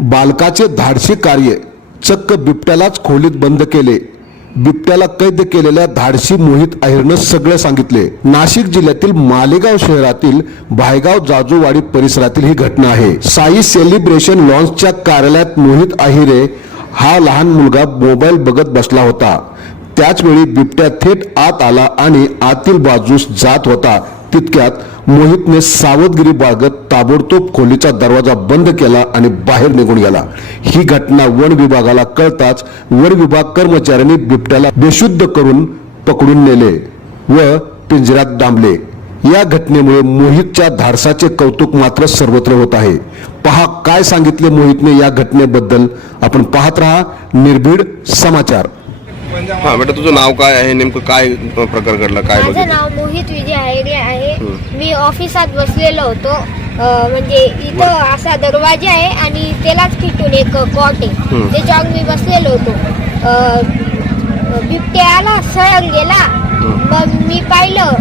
बालकाचे धाडसी कार्य चक्क बिबट्यालाच खोलीत बंद केले. बिबट्याला कैद केलेल्या धाडसी मोहित अहिरनं सगळं सांगितले. नाशिक जिल्ह्यातील मालेगाव शहरातील भायगाव जाजूवाडी परिसरातील ही घटना आहे. साई सेलिब्रेशन लॉन्चच्या कार्यालयात मोहित अहिरे हा लहान मुलगा मोबाईल बघत बसला होता. त्याचवेळी बिबट्या थेट आत आला आणि आतील बाजूस जात होता. तितक्यात मोहितने सावधगिरी बाळगत ताबडतोब खोलीचा दरवाजा बंद केला आणि बाहेर निघून गेला. ही घटना वन विभागाला कळताच वन विभाग कर्मचाऱ्यांनी बिबट्याला बेशुद्ध करून पकडून नेले व पिंजऱ्यात डांबले. या घटनेमुळे मोहितच्या धाडसाचे कौतुक मात्र सर्वत्र होत आहे. पहा काय सांगितले मोहितने या घटनेबद्दल. आपण पाहत रहा निर्भीड समाचार. हा बेटा तुझं नाव काय आहे? नेमकं काय प्रकार घडला? काय माझं बघितलं? नाव मोहित विजय आयरे आहे. मी ऑफिसात बसलेलो होतो. अं, म्हणजे इथं असा दरवाजा आहे आणि त्यालाच खिटून एक कॉट आहे. त्याच्यावर मी बसलेलो होतो. अं, बिबट्याला सळंग गेला. मग मी पाहिलं.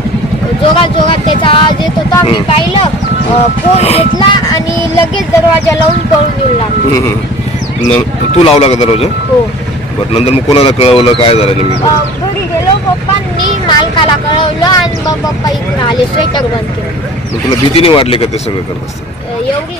जोरात जोरात त्याचा आवाज येत होता. मी पाहिलं. अं, फोन घेतला आणि लगेच दरवाजा लावून पळून येऊ लागलो हम्म, हम्म. न- तू लावला का दरवाजा? हो. बरं नंतर मग कोणाला कळवलं? काय झालं नेमकं? अं, घरी गेलो पप्पांनी मालकाला कळवलं आणि मग पप्पा इकडून आले स्वेटर बंद केलं. मग तुला भीती नाही वाटली का ते सगळं करत असताना? एवढी